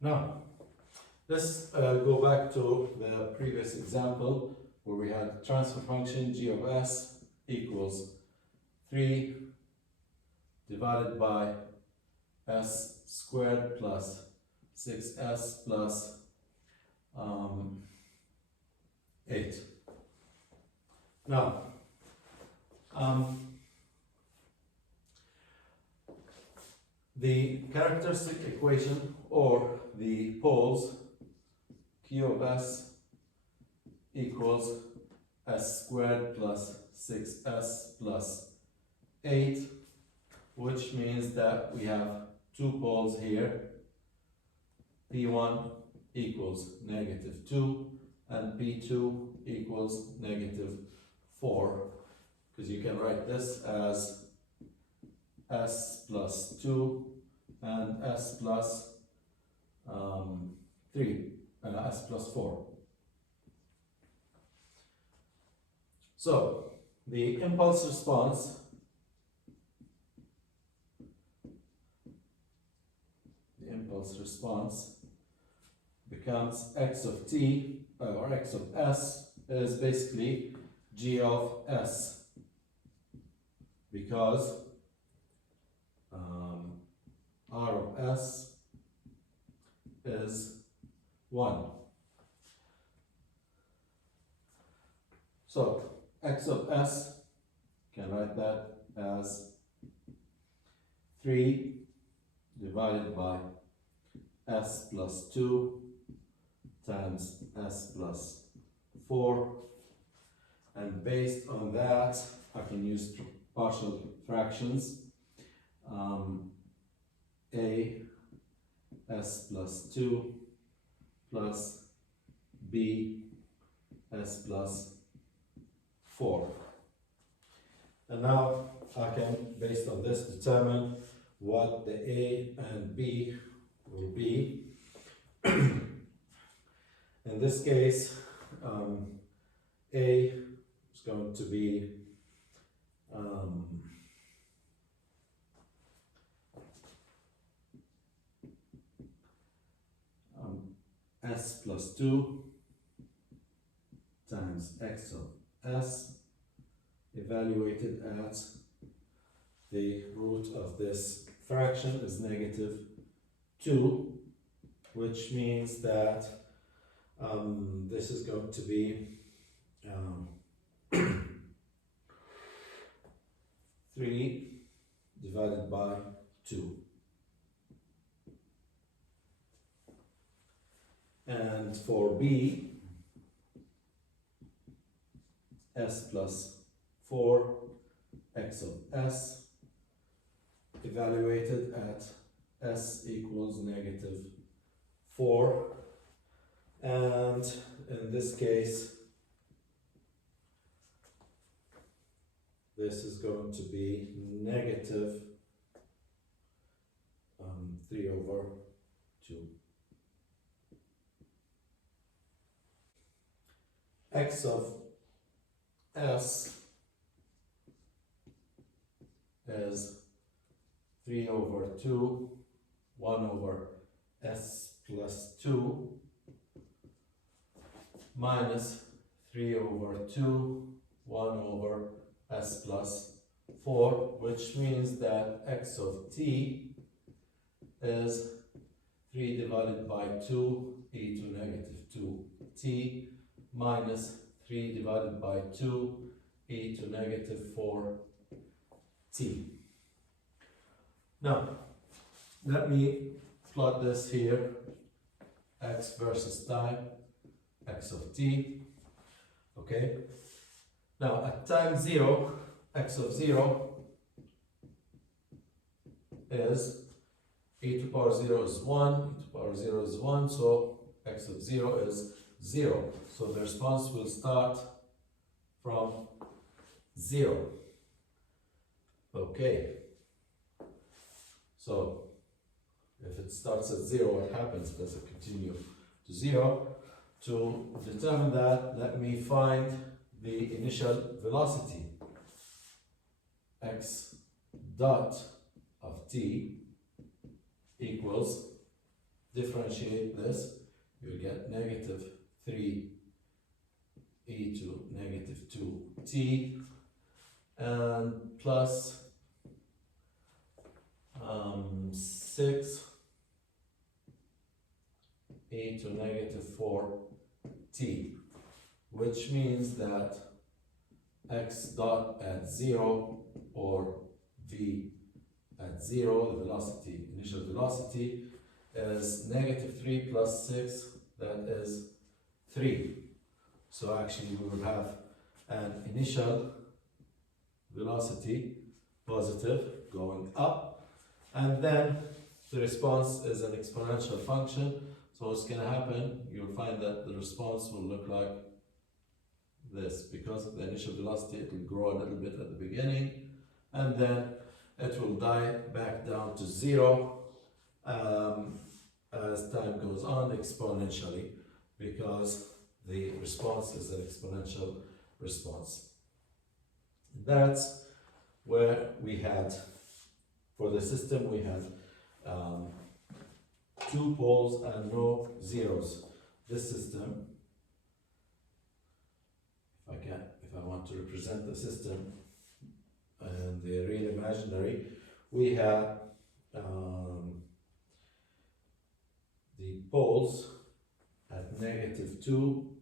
Now, let's go back to the previous example where we had transfer function g of s equals 3 divided by s squared plus 6s plus 8. Now, the characteristic equation or the poles q of s equals s squared plus 6s plus 8, which means that we have two poles here. P1 equals -2 and P2 equals -4, because you can write this as s plus 2 and s plus 3, s plus 4. So, the impulse response becomes x of t, or x of s, is basically g of s, because r of s is 1. So, x of s, can write that as 3 divided by s plus 2 times s plus 4, and based on that I can use partial fractions. A s plus 2 plus b s plus 4, and now I can, based on this, determine what the a and b will be. In this case, A is going to be s plus 2 times x of s, evaluated at the root of this fraction is -2, which means that this is going to be 3 divided by 2. And for b, s plus 4, x of s, evaluated at s equals -4, and in this case this is going to be -3/2. X of s is 3/2, 1/s plus 2 minus 3/2, 1/s plus 4, which means that x of t is 3 divided by 2 e to -2t minus 3 divided by 2 e to -4t. Now, let me plot this here, x versus time, x of t, okay? Now, at time 0, x of 0 is e to the power 0 is 1, e to the power 0 is 1, so x of 0 is 0. So the response will start from 0. Okay. So if it starts at 0, what happens? Does it continue to 0? To determine that, let me find the initial velocity. X dot of t equals differentiate this, you get negative 3 e to negative 2t and plus 6 e to negative 4t, which means that x dot at 0 or v at 0, the velocity, initial velocity, is negative 3 plus 6, that is 3. So actually we will have an initial velocity, positive, going up, and then the response is an exponential function. So what's going to happen, you'll find that the response will look like this. Because of the initial velocity, it will grow a little bit at the beginning, and then it will die back down to 0 as time goes on exponentially, because the response is an exponential response. That's where we had, for the system, we had 2 poles and no zeros. This system, if I want to represent the system and the real imaginary, we have the poles at negative 2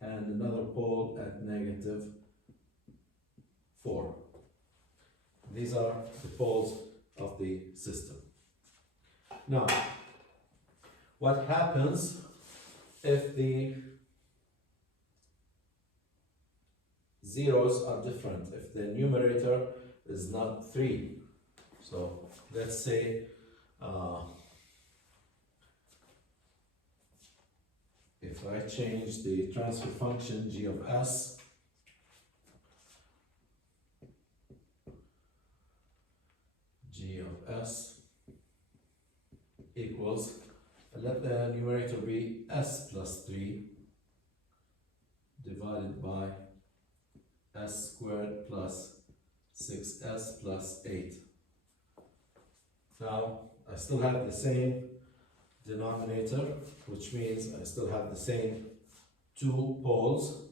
and another pole at negative 4. These are the poles of the system. Now, what happens if the zeros are different, if the numerator is not 3? So let's say if I change the transfer function g of s equals, let the numerator be s plus 3 divided by s squared plus 6s plus 8. Now I still have the same denominator, which means I still have the same 2 poles.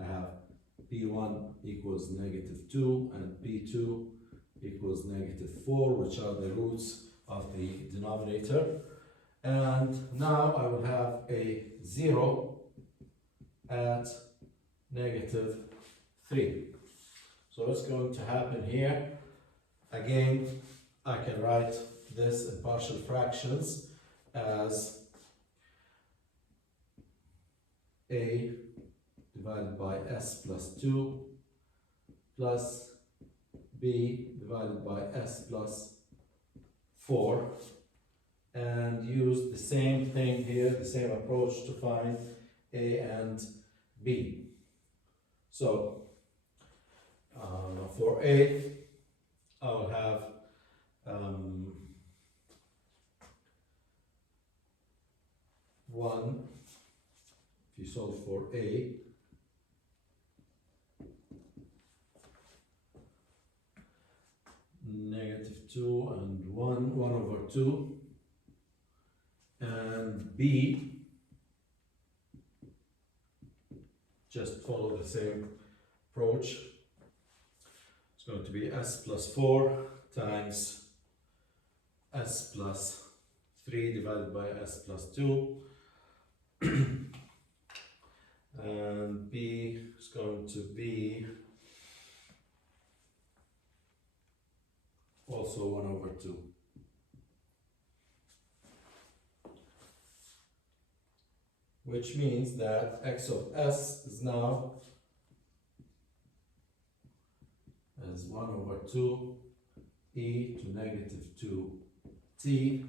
I have p1 equals negative 2 and p2 equals negative 4, which are the roots of the denominator. And now I will have a 0 at negative 3. So what's going to happen here? Again, I can write this in partial fractions as a divided by s plus 2 plus b divided by s plus 4, and use the same thing here, the same approach to find a and b. So for a, I will have one, if you solve for a, negative 2 and 1 over 2, and b, just follow the same approach. It's going to be s plus 4 times s plus 3 divided by s plus 2, and b is going to be also 1 over 2. Which means that x of s is now as 1 over 2 e to negative 2t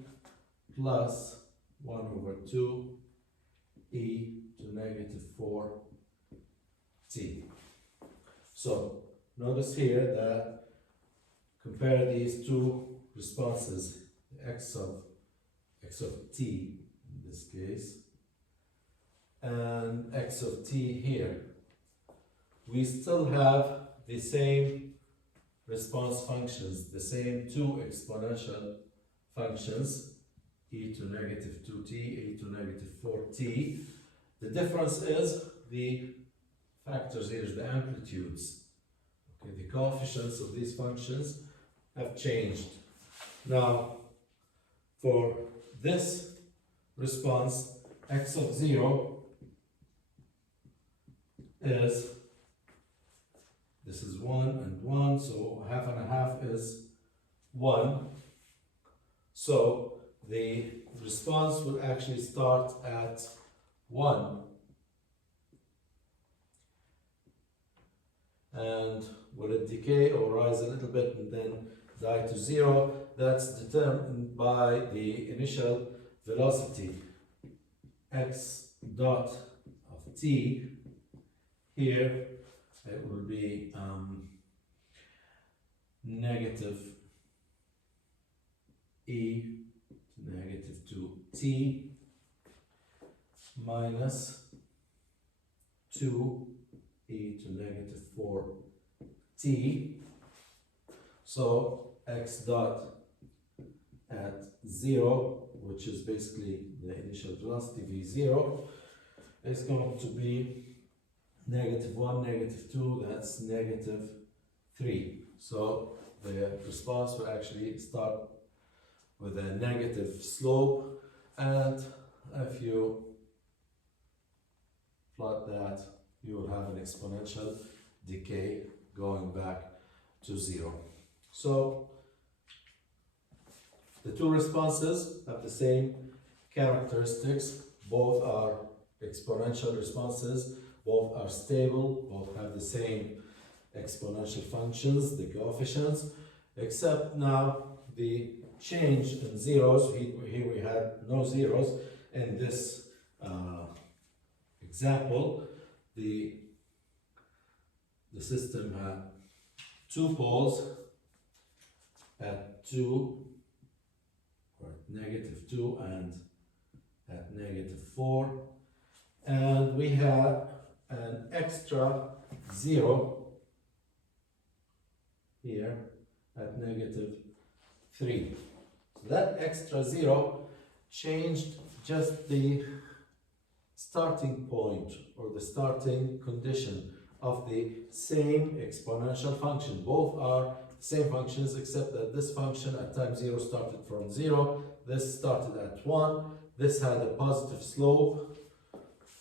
plus 1 over 2 e to negative 4t. So notice here that compare these two responses, x of t in this case and x of t here. We still have the same response functions, the same 2 exponential functions, e to negative 2t, e to negative 4t. The difference is the factors here is the amplitudes. Okay, the coefficients of these functions have changed. Now, for this response, x of 0 is, this is 1 and 1, so half and a half is 1. So the response will actually start at 1 and will it decay or rise a little bit and then die to 0? That's determined by the initial velocity x dot of t. Here it will be negative e to negative 2t minus 2 e to negative 4t. So x dot at 0, which is basically the initial velocity v0, is going to be negative 1, negative 2, that's negative 3. So the response will actually start with a negative slope, and if you plot that, you will have an exponential decay going back to 0. So the two responses have the same characteristics. Both are exponential responses, both are stable, both have the same exponential functions, the coefficients, except now the change in zeros. Here we had no zeros. In this example, the system had two poles at 2, or at negative 2 and at negative 4, and we had an extra 0 here at negative 3. So that extra 0 changed just the starting point or the starting condition of the same exponential function. Both are same functions, except that this function at time 0 started from 0, this started at 1, this had a positive slope.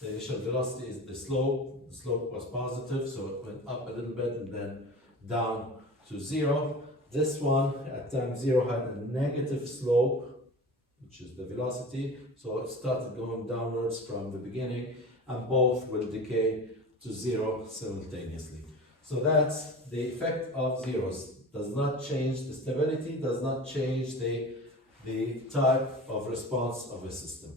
The initial velocity is the slope was positive, so it went up a little bit and then down to 0. This one at time 0 had a negative slope, which is the velocity, so it started going downwards from the beginning, and both will decay to 0 simultaneously. So that's the effect of zeros. Does not change the stability, does not change the type of response of a system.